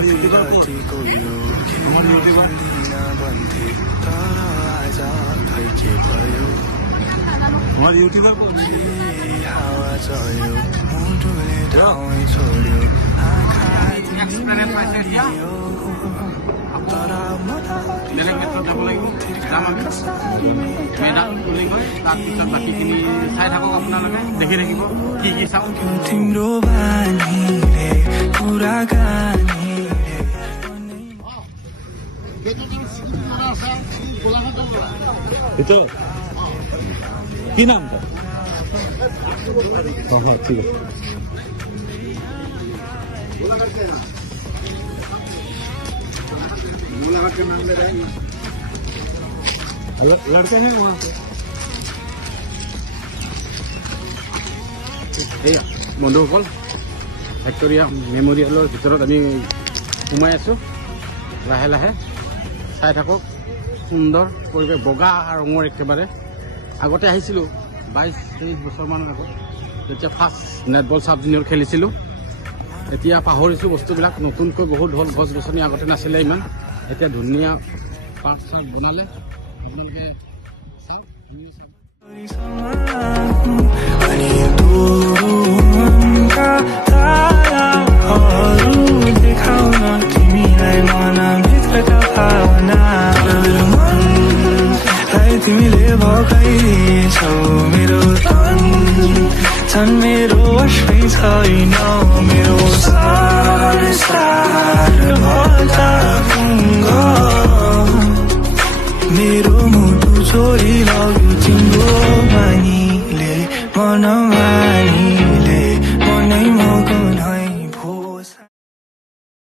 हमारे यूट्यूबर को हमारे यूट्यूबर हमारे यूट्यूबर को বেলেগ ক্ষেত্ৰত যাব লাগিব যাম আমি মেডাল তুলি গৈ তাৰপিছত বাকীখিনি চাই থাকক আপোনালোকে দেখি থাকিব কি কি চাওঁ এইটো কি নাম ঠিক আছে लड़के हैं वहाँ पे बंधुসকল ভিক্টোৰিয়া মেমৰিয়েলৰ ভিতৰত আমি সোমাই আছো লাহে লাহে চাই থাকক সুন্দৰ পৰিৱেশ বগা ৰঙৰ একেবাৰে আগতে আহিছিলোঁ 22-23 বছৰমান আগত যেতিয়া ফাৰ্ষ্ট নেটবল সাব জুনিয়ৰ খেলিছিলোঁ এতিয়া পাহৰিছোঁ বস্তুবিলাক নতুনকৈ বহুত হ'ল গছ গছনি আগতে নাছিলে ইমান এতিয়া ধুনীয়া পাৰ্ক চাৰ্ক বনালে আপোনালোকে मेरो वशमै छैन मेरो मेरो मुटु छोरी लाग्यो तिम्रो मानिले मन मानिले मनै